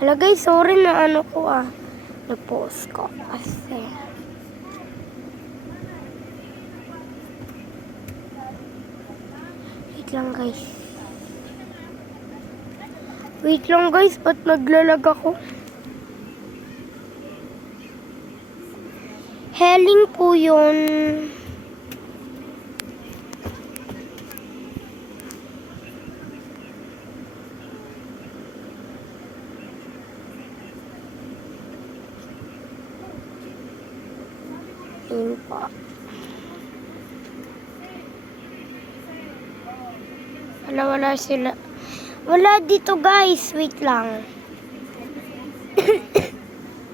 Hala guys, sorry na ano ko na-post ko kasi. Wait lang guys. Wait lang guys, ba't naglalag ako? Heling po yun. Yun po. Wala sila. Wala dito guys. Wait lang.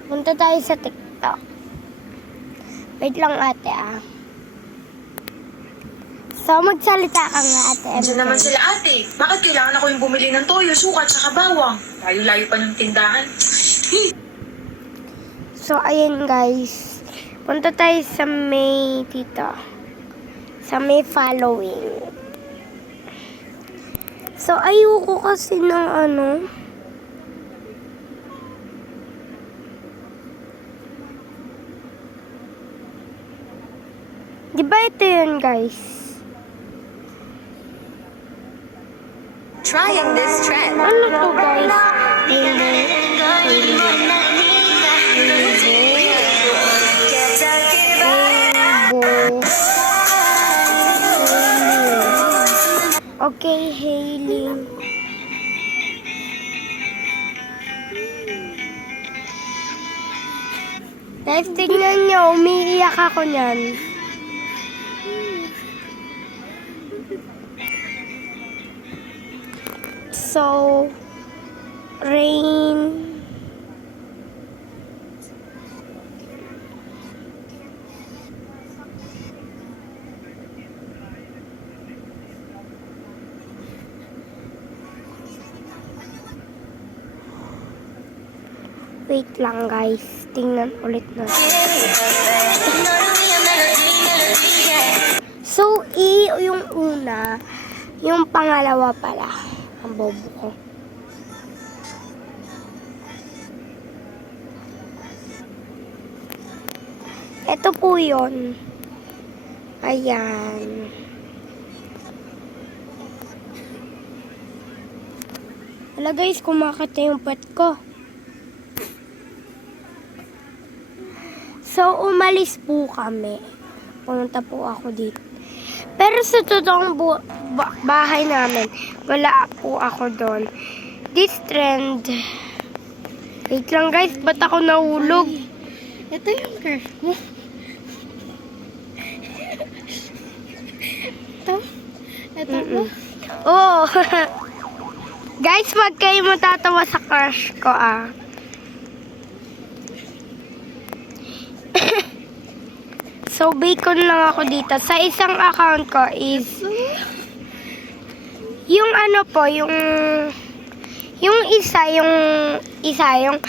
Punta tayo sa TikTok. Wait lang ate So magsalita ka nga ate. Diyan naman sila ate. Bakit kailangan ako yung bumili ng toyo, suka, tsaka bawang? Layo-layo pa ng tindahan. So ayun guys. Punta tayo sa may dito. Sa may following. So ayoko kasi ng Di ba ito yun guys? Trying this trend. Ano to guys? Okay, hailing. Guys, tingnan nyo, umiiyak ako niyan. So, rain. Wait lang guys, tingnan ulit natin. So, yung una, yung pangalawa pala. Ang bobo ko. Ito po yun. Ayan. Hala guys, kumakata yung pet ko. So, umalis po kami. Pumunta po ako dito. Pero sa totoong bahay namin, wala po ako doon. This trend. Wait lang guys, ba't ako nahulog? Ito yung curve mo. Ito mo. Oh. Guys, wag kayo matatawa sa crush ko So, bacon lang ako dito. Sa isang account ko is yung yung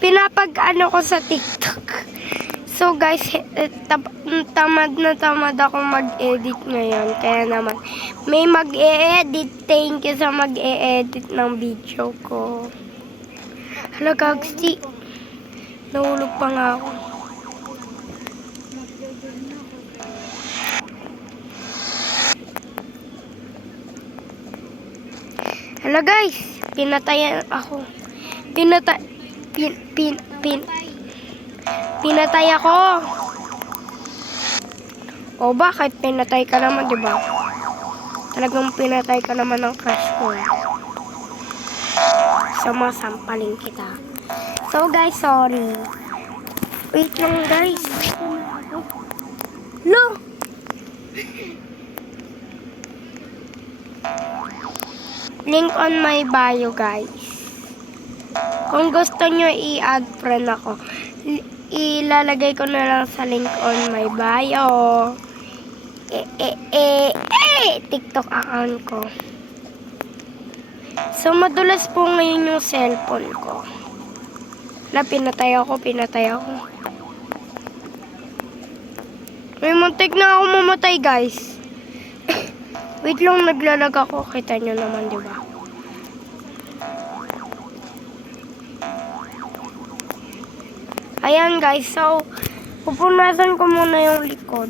pinapag ko sa TikTok. So guys, tamad ako mag-edit ngayon. Kaya naman, may mag-e-edit. Thank you sa mag-e-edit ng video ko. Hala, gagsti. Nahulog pa nga ako. Hala guys, pinatayan ako. Pinatay ako. O bakit pinatay ka naman, di ba? Talagang pinatay ka naman ng crush ko. Sumasampaling kita. So guys, sorry. Wait lang guys. Lo! Link on my bio guys. Kung gusto nyo i-add friend ako, ilalagay ko na lang sa link on my bio. TikTok account ko. So madulas po ngayon yung cellphone ko. Pinatay ako. May muntik na ako mamatay guys. Wait lang, naglalag ako. Kita nyo naman, di ba? Ayan guys, so pupunasan ko muna yung likod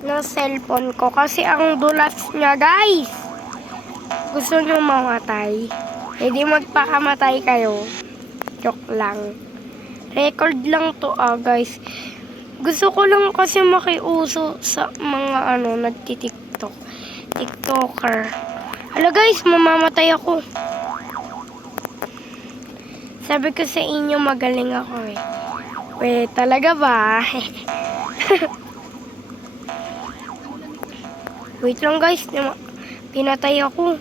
ng cellphone ko kasi ang dulas niya guys. Gusto nyo mamatay? Hindi magpakamatay kayo. Joke lang. Record lang to guys. Gusto ko lang kasi makiuso sa mga nagtitiktok. TikToker. Hala guys, mamamatay ako. Sabi ko sa inyo magaling ako eh. Talaga ba? Wait lang guys, pinatay ako.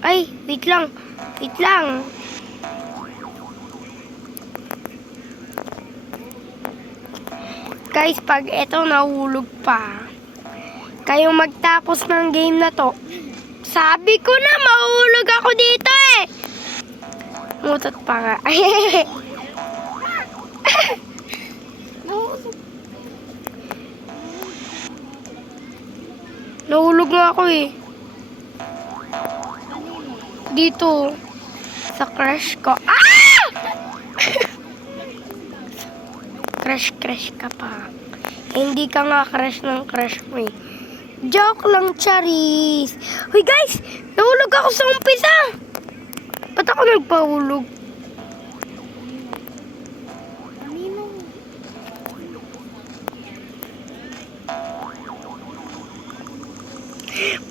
Ay, wait lang. Wait lang. Guys, pag eto nahulog pa, kayong magtapos ng game na to, sabi ko na mahulog ako dito eh. Mutot pa nga. Nahulog nga ako eh. Dito. Sa crush ko. Ah! Crush ka pa. Hindi ka nga crush ng crush mo eh. Joke lang, Charis. Hoy guys! Nahulog ako sa umpisa. Ba't ako nagpahulog?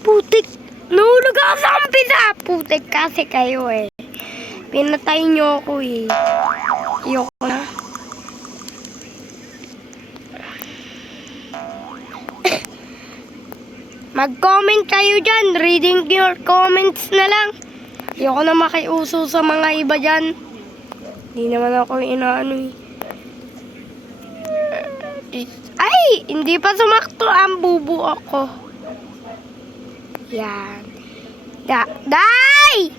Putik! Nahulog ako sa umpisa! Putik kasi kayo eh. Pinatay niyo ako eh. Ayoko na. Mag-comment kayo dyan. Reading your comments na lang. Ayoko na makiuso sa mga iba dyan. Hindi naman ako inaano eh. Ay! Hindi pa sumakto ang bubu ako. Yan. Day!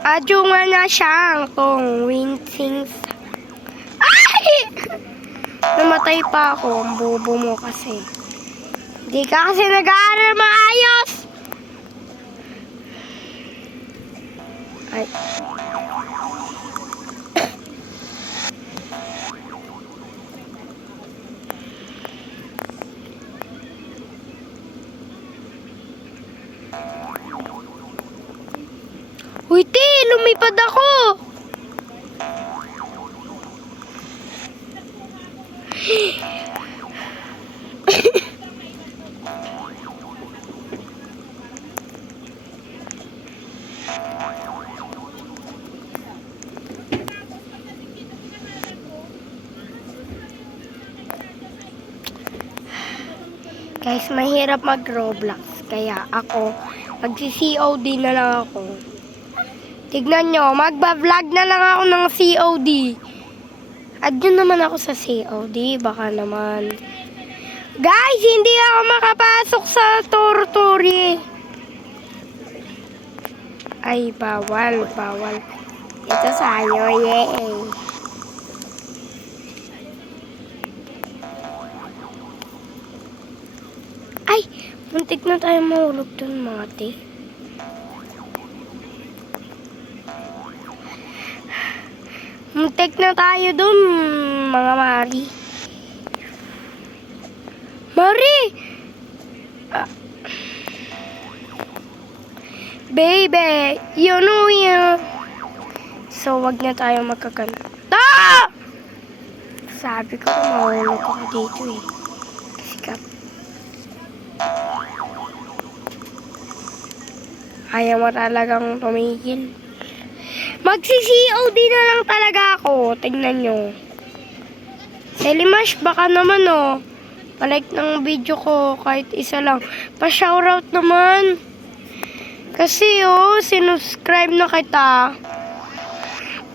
Adjunga na siyang kung winsings. Ay! Namatay pa ako. Ang bubo mo kasi. Hindi ka kasi nag-aaral maayos. Ay. Uy, te! Lumipad ako! Guys, mahirap mag-Roblox. Kaya ako, magsi-COD na lang ako. Tignan nyo, magba-vlog na lang ako ng COD. Add nyo naman ako sa COD, baka naman. Guys, hindi ako makapasok sa Tortury. Ay, bawal. Ito sa'yo, yay. Ay, muntik na tayo mahulog dun, mati. Muntik na tayo dun, mga Mari. Mari! Baby, you know you. So, wag na tayo magkaganda. Sabi ko, mahulog ako dito eh. Kasi ayaw mo talagang tumigil. Magsi-COD na lang talaga ako. Tingnan nyo. Selimash, baka naman palike ng video ko kahit isa lang. Pa-shoutout naman. Kasi sinuscribe na kita.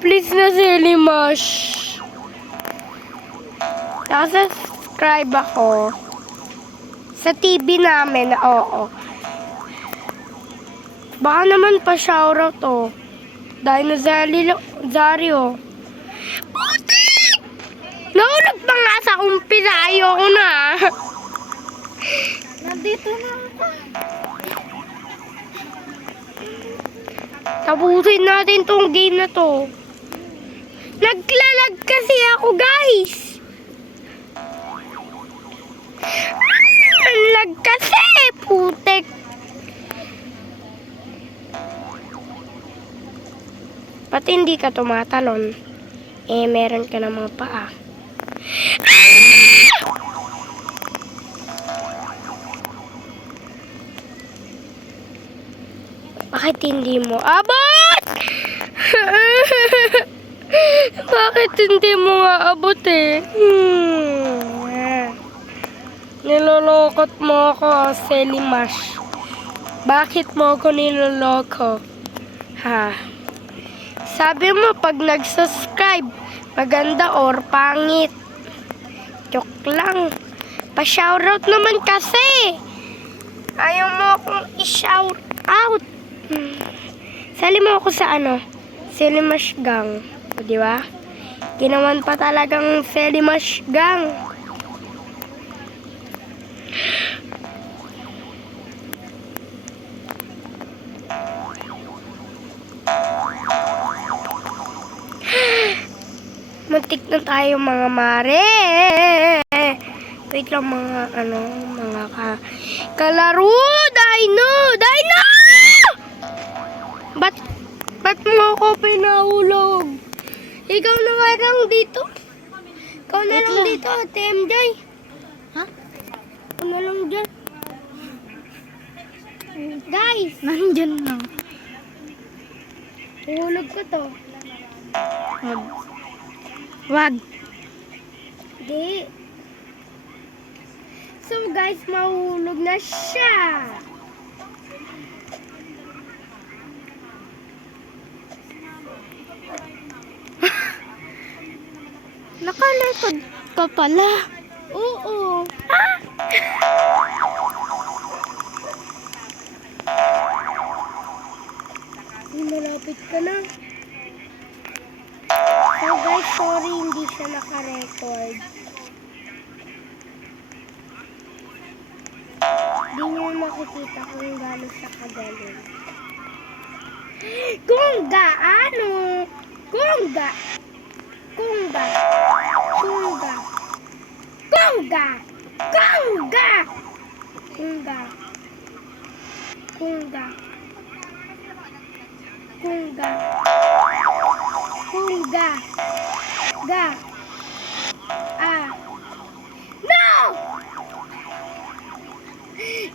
Please na Selimash. Nakasubscribe ako. Sa TV namin, oo. Baka naman pa-shoutout Dahil na Zario. Putik! Nahulog pa nga sa umpisa. Ayoko na. Nandito na ako. Tapusin natin tong game na to. Naglalag kasi ako, guys. Ang lag kasi, putek. Pati hindi ka tumatalon. Eh, meron ka ng mga paa. Bakit hindi mo abot? Bakit hindi mo nga abot eh? Nilolokot mo ako, Selimash. Bakit mo ako niloloko? Ha? Sabi mo pag nag-subscribe, maganda or pangit. Joke lang. Pa-shoutout naman kasi. Ayaw mo akong i-shout out. Sali mo ako sa Selimash Gang. O, di ba? Ginawan pa talagang Selimash Gang. Muntik na tayo mga mare. Wait lang mga kalaro. Dino! Dino! Ba't mo ako pinahulog? Ikaw na nga lang dito. Ikaw na lang dito, Ate MJ. Ha? Ikaw na lang dyan. Guys! Nandyan lang. Hulog ko to. Wag. Di. So guys, mahulog na siya. Nakalikod ka pala. Oo. Malapit ka na. So guys, sorry hindi siya naka-record. Hindi niyo makikita kung gano'n siya kagaling. Kung gaano! Kungga! Kungga! Kungga! Kungga! Kungga! Kungga! Kungga! Kungga! Kungga! Ga! Ah! No!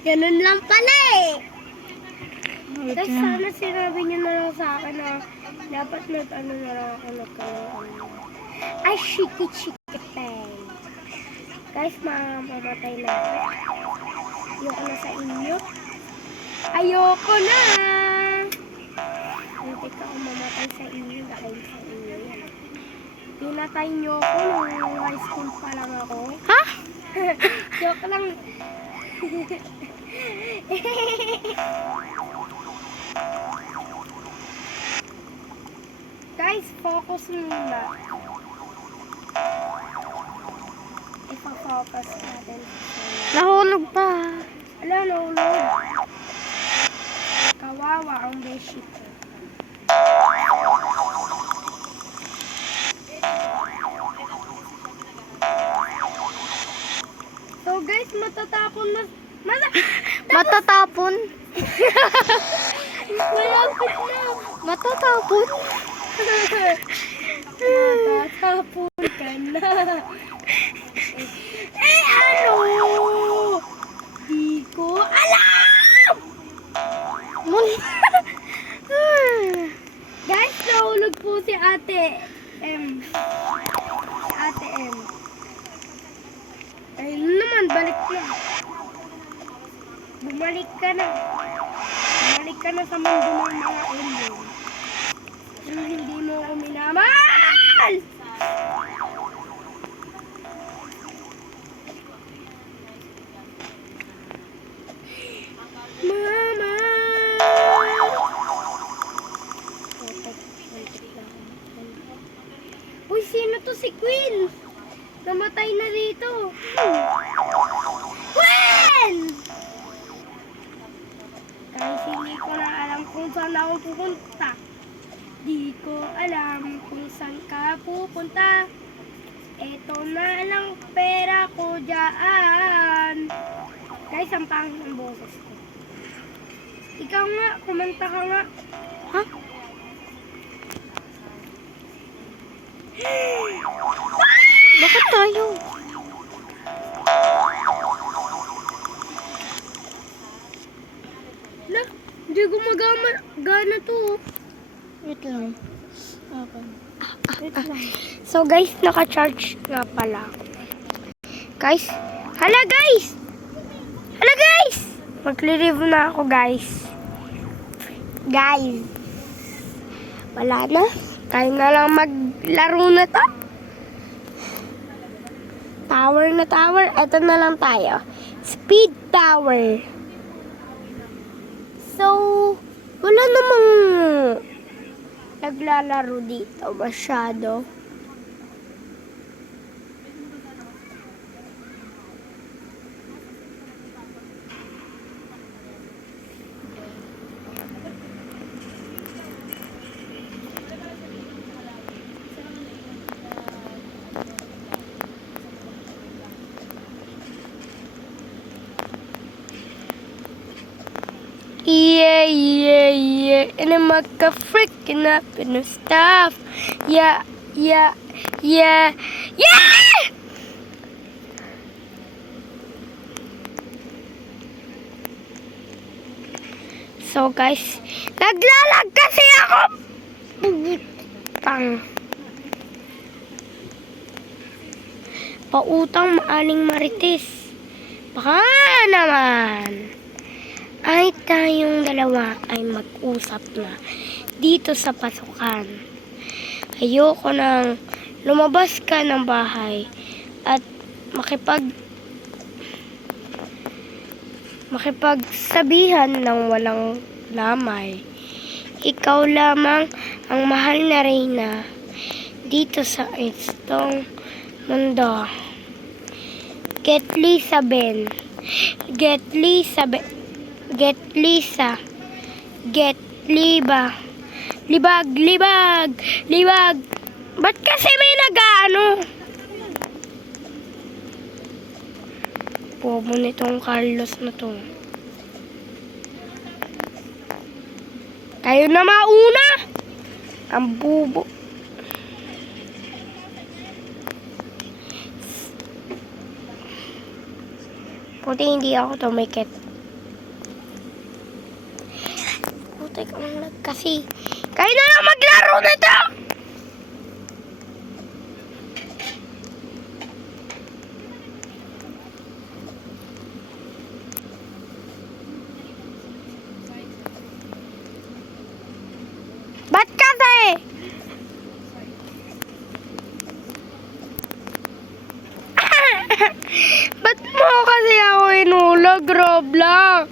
Ganun lang pala eh! Tapos sana sinabi niyo na lang sa akin na dapat na lang ako nagkaroon. Ay, shiki-shiki pen. Guys, mamamatay na ako. Ayoko na sa inyo. Ayoko na! Hindi ka ako mamatay sa inyo dahil sa inyo yan. Pinatay niyo ako nung high school pa lang ako. Ha? Joke lang. Guys, focus muna. Ipa-focus natin. Nahulog pa. Ala, nahulog. Kawawa ang beshi ko. So guys, matatapon na. Matatapon. Malapit na. Matatapon. Matatapon ka na. Eh ano? Di ko alam! Guys, nahulog po si Ate M. Si Ate M. Ayun naman, balik na. Bumalik ka na. Bumalik ka na sa mundo ng mga alien. Kung hindi mo ako minamahal! Mama! Uy, sino to si Queen? Namatay na dito. Queen! Kahit hindi ko na alam kung saan ako pupunta. Di ko alam kung saan ka pupunta. Eto na lang pera ko dyan. Guys, ang pangit ng boses ko. Ikaw nga, kumanta ka nga. Ha? Bakit tayo? Na, hindi gumagana to. Wait lang. Okay. Wait lang. So guys, naka-charge nga pala. Guys, hala guys! Hala guys! Magre-review na ako guys. Guys, wala na. Tayo na lang maglaro na to. Tower na tower. Ito na lang tayo. Speed tower. So, wala namang naglalaro dito masyado. Yeah, yeah, yeah. And I'm like a freaking up and stuff. Yeah, yeah, yeah, yeah! So guys, naglalag kasi ako. Pang. Pautang maaling marites. Baka naman ay tayong dalawa ay mag-usap na dito sa pasukan. Ayoko nang lumabas ka ng bahay at makipagsabihan ng walang lamay. Ikaw lamang ang mahal na reyna dito sa itong mundo. Get Lisa Ben. Get Lisa Ben. Get Lisa. Get Liba. Libag, libag, libag. Ba't kasi may nag-ano? Bobo nitong Carlos na to. Kayo na mauna. Ang bubo. Puti hindi ako tumikit. Puti ka lang kasi. Kayo na lang maglaro nito. Ba't kasi? Ba't mo kasi ako inulog, Roblox?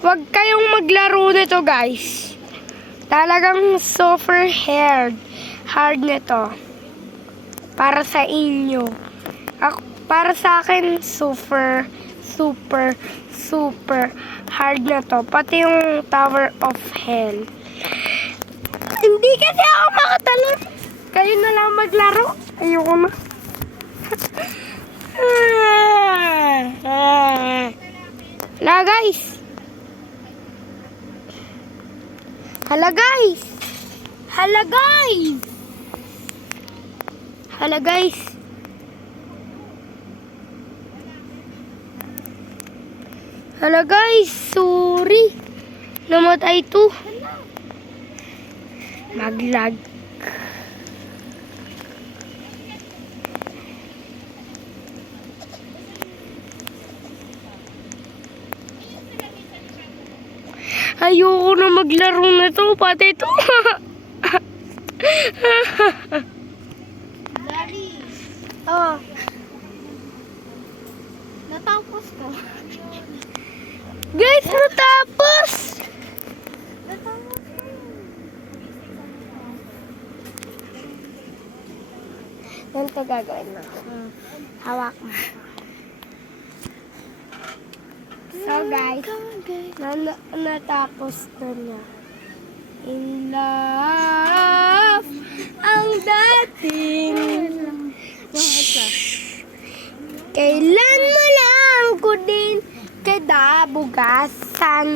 Huwag kayong maglaro nito, guys. Talagang super hard nito. Para sa inyo. Para sa akin, super hard na to. Pati yung Tower of Hell. Hindi kasi ako makatalon. Kayo na lang maglaro. Ayoko na. Hala guys. Hala guys. Hala guys. Hala guys. Hala guys. Sorry. Namatay to. Maglag. Ayoko na maglaro na to, pati to. Daddy, Oh, natapos ko. guys, natapos. Natapos ko. Ganito gagawin mo. Hawak mo. So guys, natapos na na. In love. din. Bakit ka? Kailan mo lang ko din kadabugasan.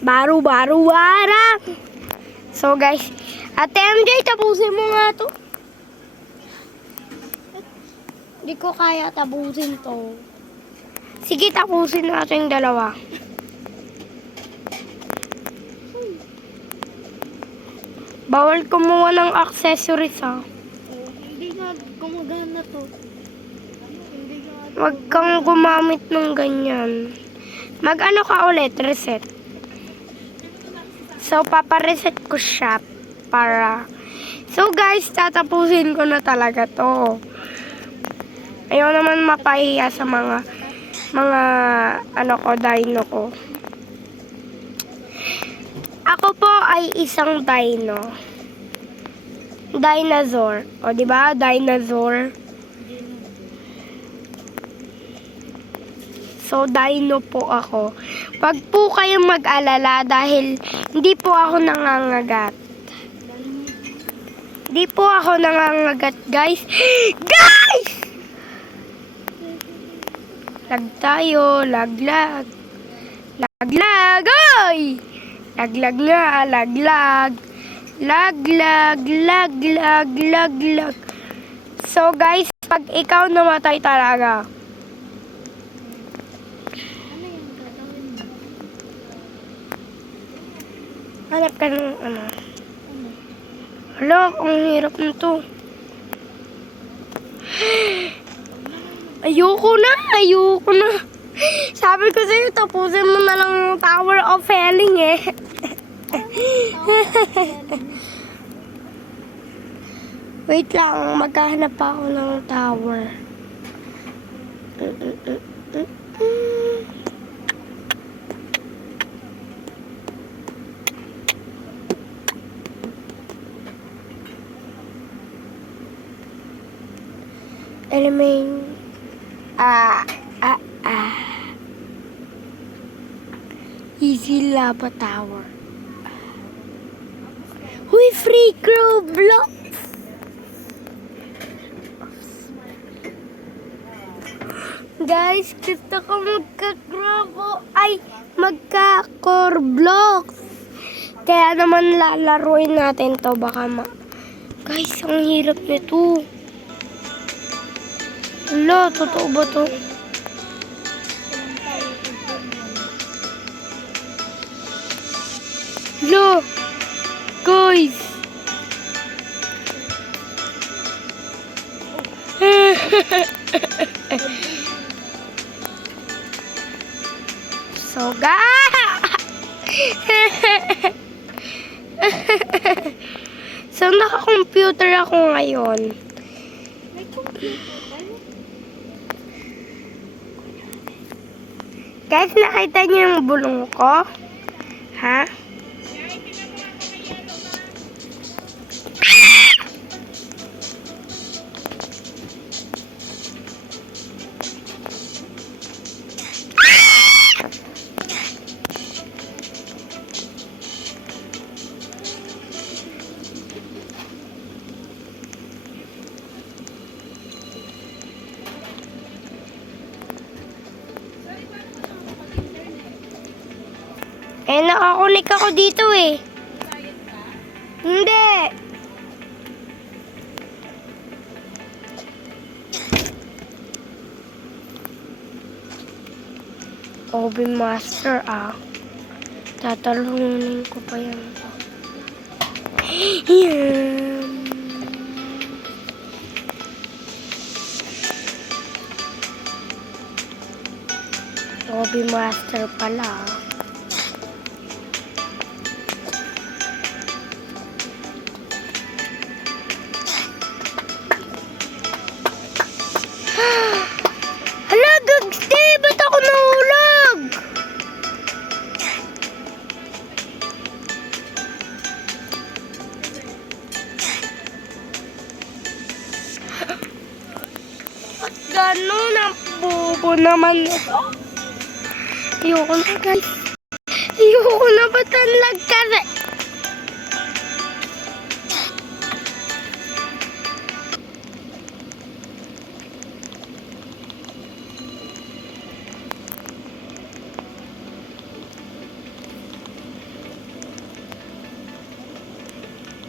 Baru-baru warang. So guys, Ate MJ, tapusin mo nga to. Hindi ko kaya tapusin to. Sige, tapusin natin yung dalawa. Bawal kumuha ng accessories, ha. Hindi nga gumagana to. Hindi nga. Huwag kang gumamit ng ganyan. Mag-ano ka ulit, reset. So, papareset ko siya para... So, guys, tatapusin ko na talaga to. Ayaw naman mapahiya sa mga dino ko. Ako po ay isang dino. Dinosaur. O, di ba? Dinosaur. So, dino po ako. Wag po kayong mag-alala dahil hindi po ako nangangagat. Hindi po ako nangangagat, guys. Guys! Lag tayo. Laglag. Laglag. Oy! Laglag nga. Laglag. Laglag. Laglag. Laglag. So, guys, pag ikaw namatay talaga, Ano yung gagawin mo? hanap ka ng ano. Ano? Hala, ang hirap nito. Ayoko na. Sabi ko sa'yo, tapusin mo na lang yung Tower of Helling eh. Wait lang, maghahanap pa ako ng tower. Element. Easy Lava Tower. Huy, free crew block. Guys, gusto ko magka-grabo ay magka-core blocks. Kaya naman lalaruin natin to. Baka Guys, ang hirap nito. Hala, totoo ba to? Hala, guys. So, so, naka-computer ako ngayon. May computer ba? Guys, nakita niyo yung bulong ko? Ha? Eh, nakakunik ako dito eh. Hindi. Obi Master Tatalunin ko pa yan. Yan. Obi Master pala. Hala, gagsti! Ba't ako nahulog? Ba't gano'n? Ang bobo naman ito. Ayoko na, guys. Ayoko na. Ba't ang lag kasi?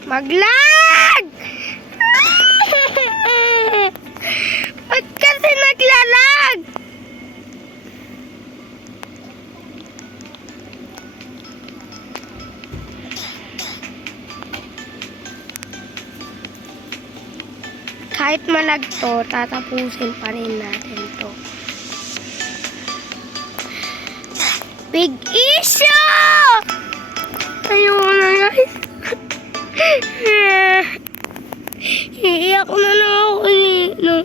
Maglag! Ba't kasi naglalag? Kahit malag to, tatapusin pa rin natin to. Big issue! Ayoko na guys. Iiyak na lang ako kanina.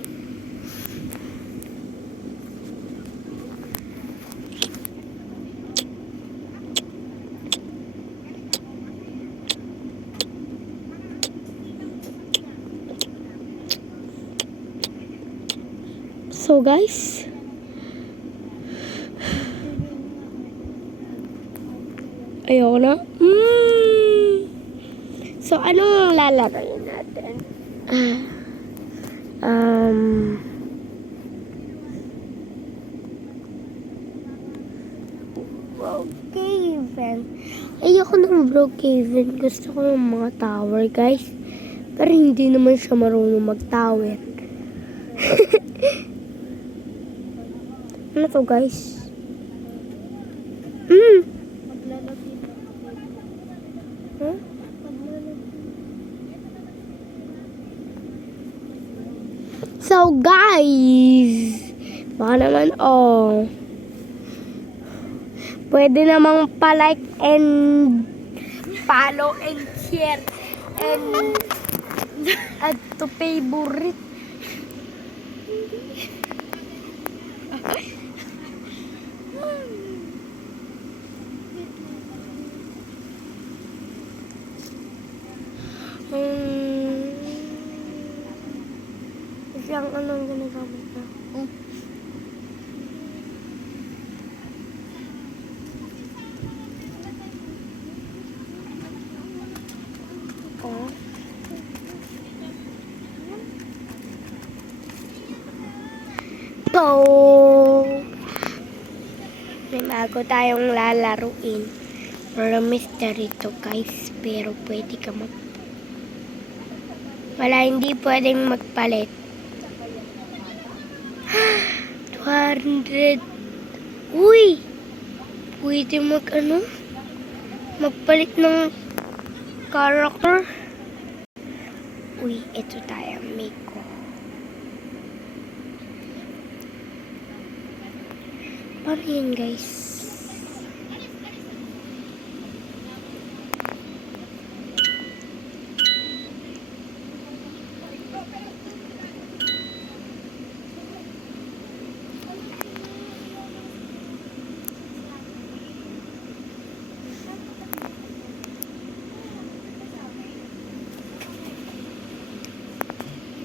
So guys, ayoko na. So anong lalakayin natin? Brookhaven. Ayoko ng Brookhaven. Gusto ko ng mga tower, guys. Pero hindi naman siya marunong mag-tower. Ano to, guys? Maglalaki na. Huh? So, guys, baka naman, pwede namang pa-like and follow and share and add to favorite. Siyang anong ginagamit na? Oh. May bago tayong lalaruin. Pero mystery to guys. Pero pwede ka wala, hindi pwedeng magpalit. 200. Uy! Pwede magpalit ng character. Uy, ito tayo, Miko. Paano yun, guys?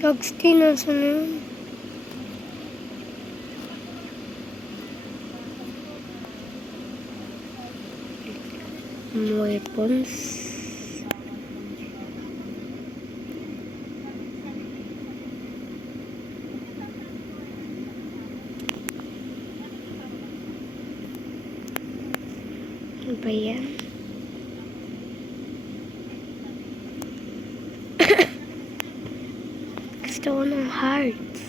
Dogsty, nasa na yun? Weapons. Ano ba yan? Gusto ko ng hearts.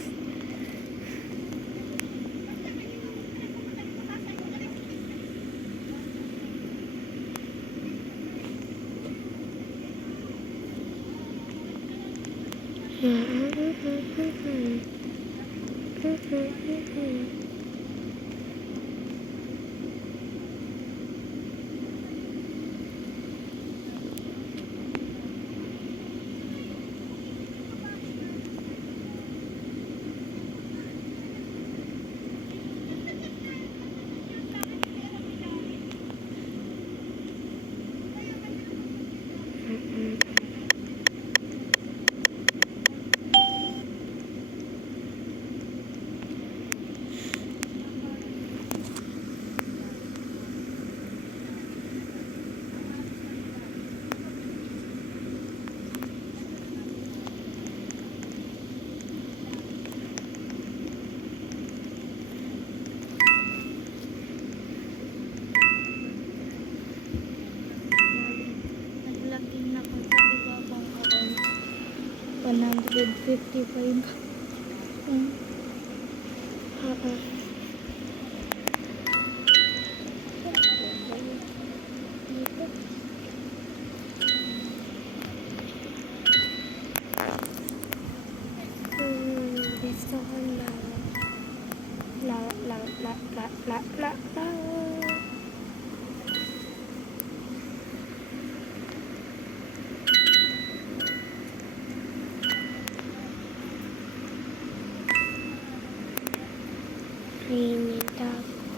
155. Oo. Dito. Gusto ko lang. Lang. Rinit ako.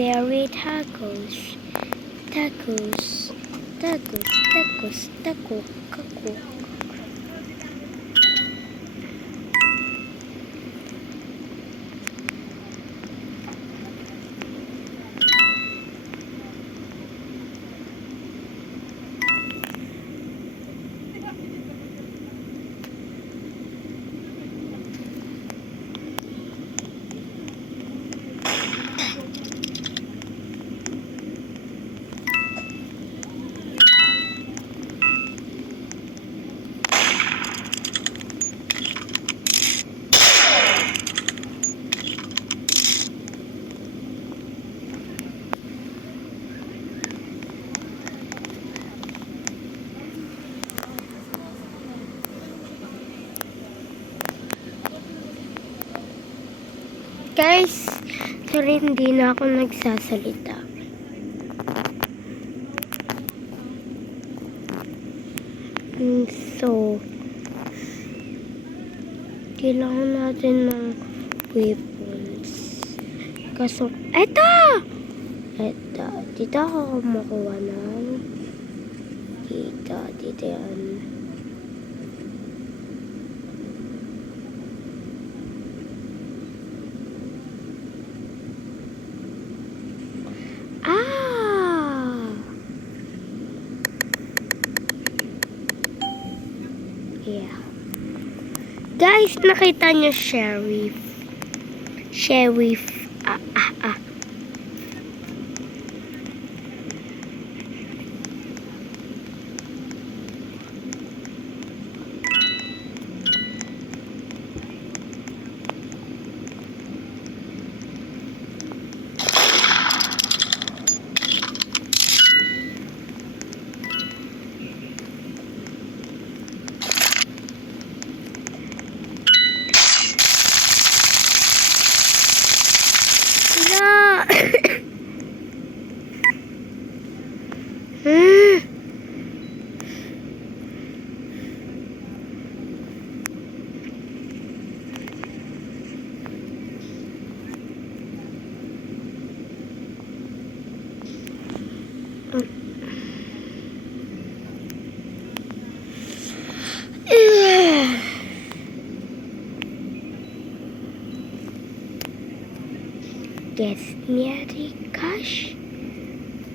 There are tacos. Taco. Guys, sorry hindi na ako nagsasalita. So, kailangan natin ng weapons. Kaso, eto! Dito ako makuha ng dito yan. Yeah. Guys, nakita niyo sheriff. No. Gesnieri cash,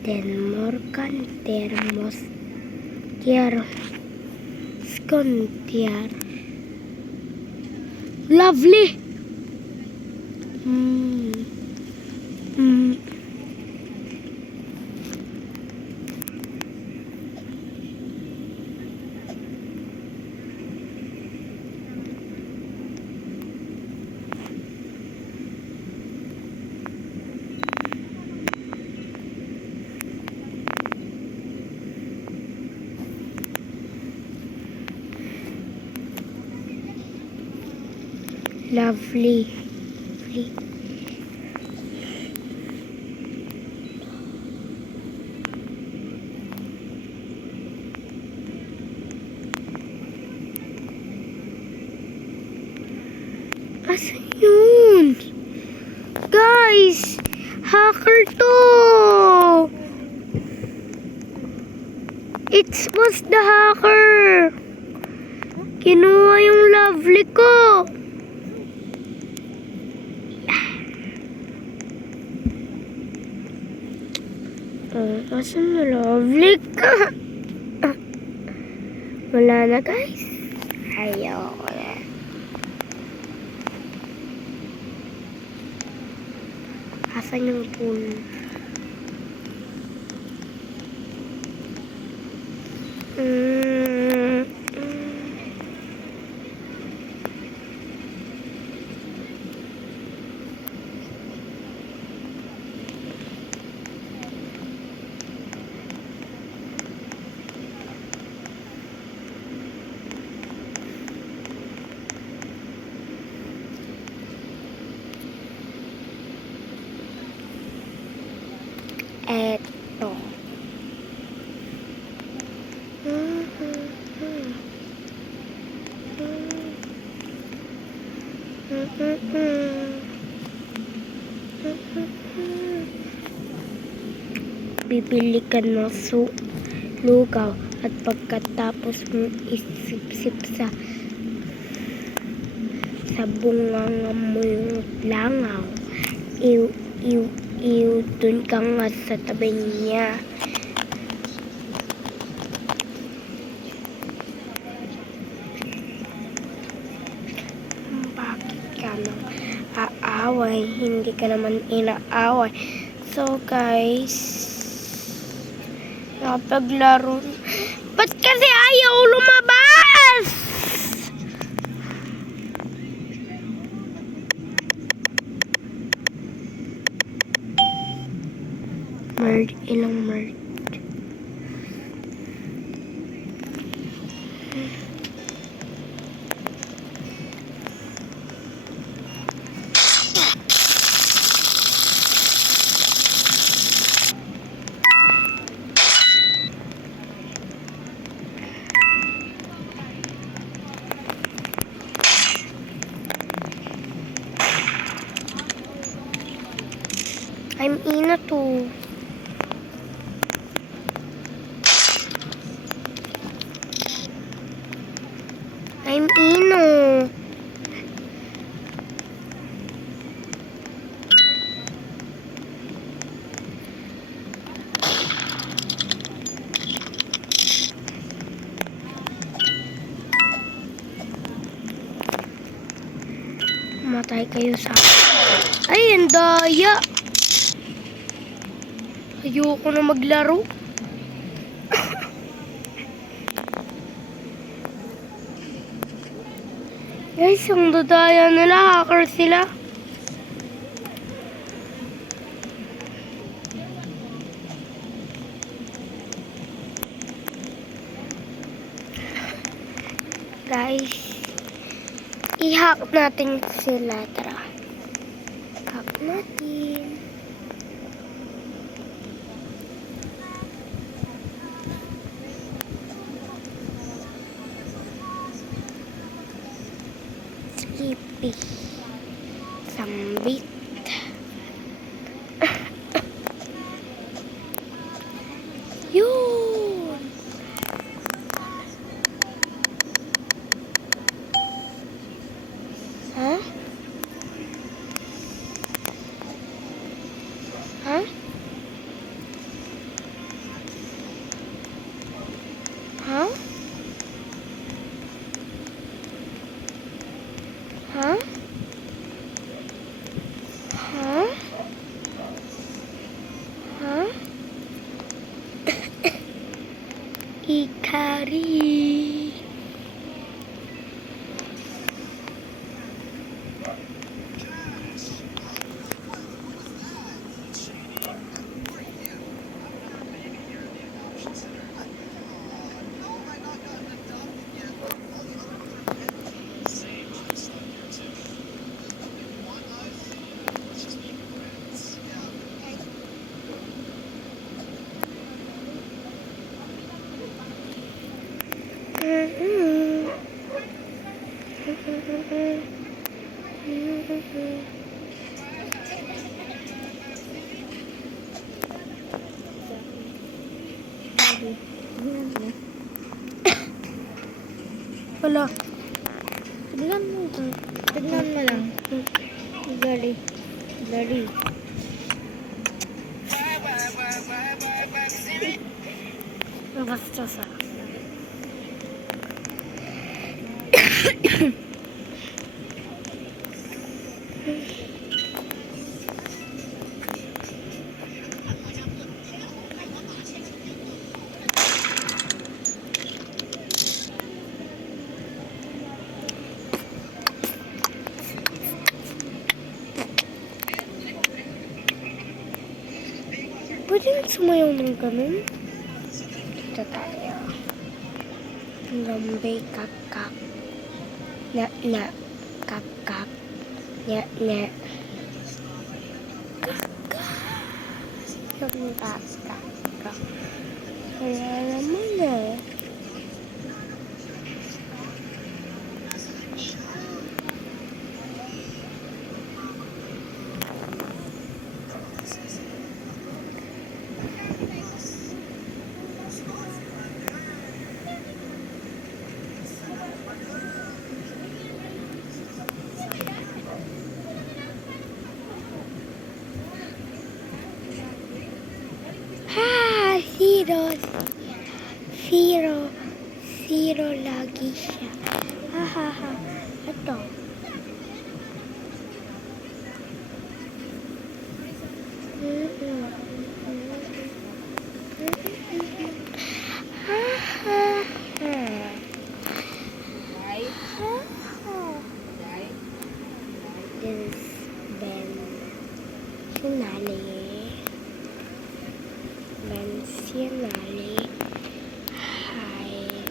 den morgan termos tiar skontiar. Lovely. Lovely. Lovely. Asan yun? Guys! Hacker to! It was the hacker! Kinuha yung lovely ko! Asan na lovely ka? Wala na guys. Ayoko na. Asan yung pool? Eto. Bibili ka ng lugaw at pagkatapos mong isip-sip sa bunganga mo yung langaw, dun ka nga sa tabi niya. Bakit ka nang aaway? Hindi ka naman inaaway. So guys, nakapaglaro. Ba't kasi ayaw lumabas? Ilang merd. I'm Ina too. I'm Ino. Matay kayo sa... Ay, ang daya! Ayoko na maglaro. Guys, ang dadaya nila. Hacker sila. Guys, i-hack natin sila. Tara. Hack natin. Skippy. Sambit. Yun. Huh? Huh? Huh? Huh? Huh? Huh? Ikari. Wala. Tignan mo. Tignan mo lang. Dali. Dali. Basta sa. Pwede nang sumayaw ng ganun? Dito tayo. Lambe kak kak. Na na. Kak kak. Nya nya. Kak kak. Yung kak kak kak. Wala naman eh. Ha! Zero. Zero. Zero lagi siya. Ha ha ha. Ito. Ha ha ha. This Ben Sinali. Mencionale Hi.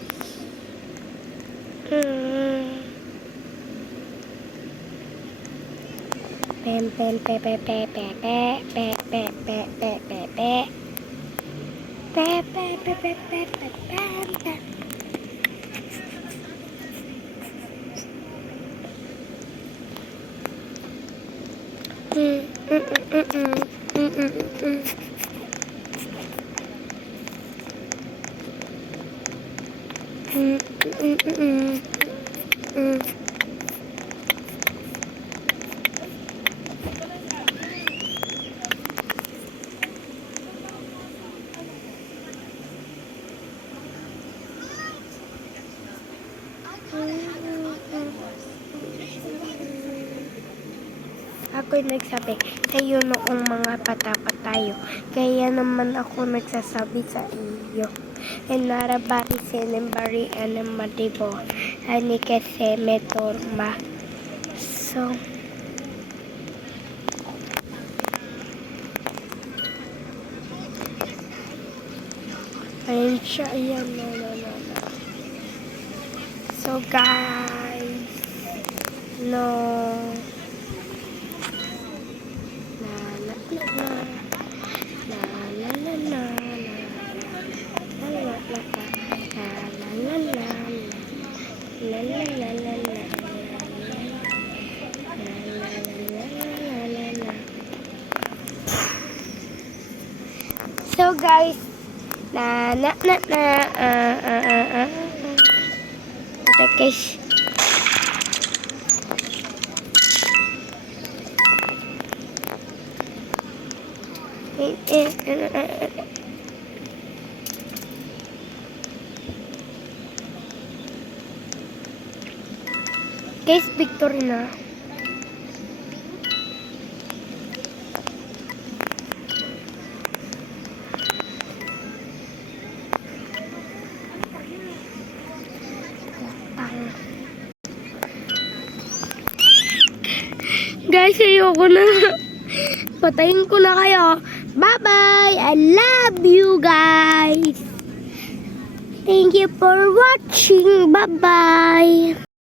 Pem pem pe pe pe pe pe pe pe pe pe pe pe pe pe pe pe pe pe pe. Ako'y nagsabi sa iyo noong mga patapat tayo. Kaya naman ako nagsasabi sa iyo. Enarabari senembari anamadibo. Ani kasi metorma. So, ayun siya. Ayan, no. So, guys, no. So guys, ito guys. Guys, victory na. Guys, ayoko na. Patayin ko na kayo. Bye-bye. I love you guys. Thank you for watching. Bye-bye.